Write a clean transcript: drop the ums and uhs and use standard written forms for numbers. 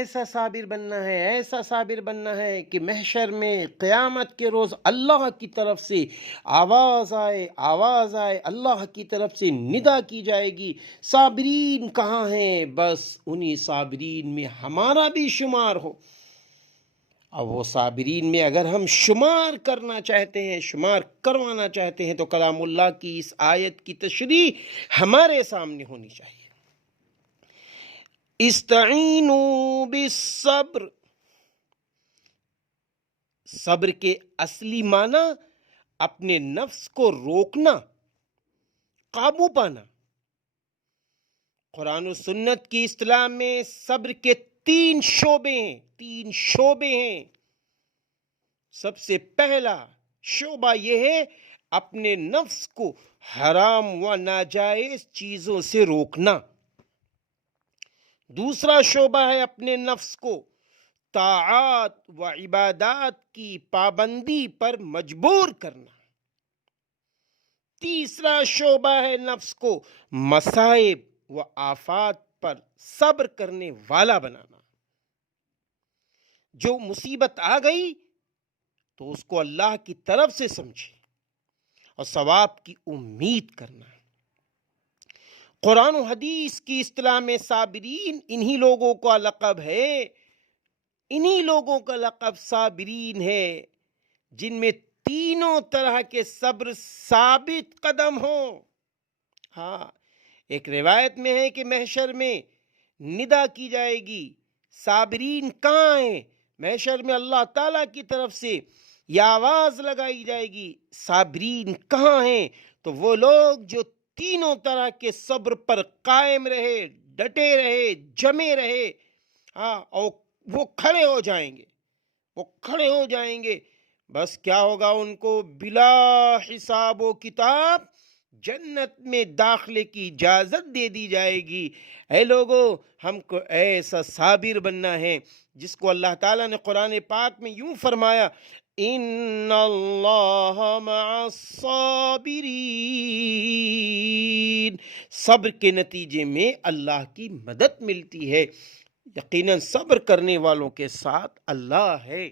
ایسا صابر بننا ہے، ایسا صابر بننا ہے کہ محشر میں قیامت کے روز اللہ کی طرف سے آواز آئے، اللہ کی طرف سے ندا کی جائے گی، صابرین کہاں ہیں؟ بس انہی صابرین میں ہمارا بھی شمار ہو۔ اب وہ صابرین میں اگر ہم شمار کرنا چاہتے ہیں، شمار کروانا چاہتے ہیں، تو کلام اللہ کی اس آیت کی تشریح ہمارے سامنے ہونی چاہیے۔ استعینوا بالصبر، صبر کے اصلی معنی اپنے نفس کو روکنا، قابو پانا۔ قرآن و سنت کی اصطلاح میں صبر کے تین شعبے ہیں۔ سب سے پہلا شعبہ یہ ہے اپنے نفس کو حرام و ناجائز چیزوں سے روکنا۔ دوسرا شعبہ ہے اپنے نفس کو طاعات و عبادات کی پابندی پر مجبور کرنا۔ تیسرا شعبہ ہے نفس کو مصائب و آفات پر صبر کرنے والا بنانا۔ جو مصیبت آ گئی تو اس کو اللہ کی طرف سے سمجھے اور ثواب کی امید کرنا۔ قرآن و حدیث کی اصطلاح میں صابرین انہی لوگوں کا لقب ہے، انہی لوگوں کا لقب صابرین ہے جن میں تینوں طرح کے صبر ثابت قدم ہوں۔ ہاں، ایک روایت میں ہے کہ محشر میں ندا کی جائے گی، صابرین کہاں ہیں؟ محشر میں اللہ تعالیٰ کی طرف سے یہ آواز لگائی جائے گی، صابرین کہاں ہیں؟ تو وہ لوگ جو تینوں طرح کے صبر پر قائم رہے، ڈٹے رہے، جمے رہے، اور وہ کھڑے ہو جائیں گے، بس کیا ہوگا؟ ان کو بلا حساب و کتاب جنت میں داخلے کی اجازت دے دی جائے گی۔ اے لوگو، ہم کو ایسا صابر بننا ہے جس کو اللہ تعالیٰ نے قرآن پاک میں یوں فرمایا، ان اللہ مع الصابرین، صبر کے نتیجے میں اللہ کی مدد ملتی ہے۔ یقیناً صبر کرنے والوں کے ساتھ اللہ ہے۔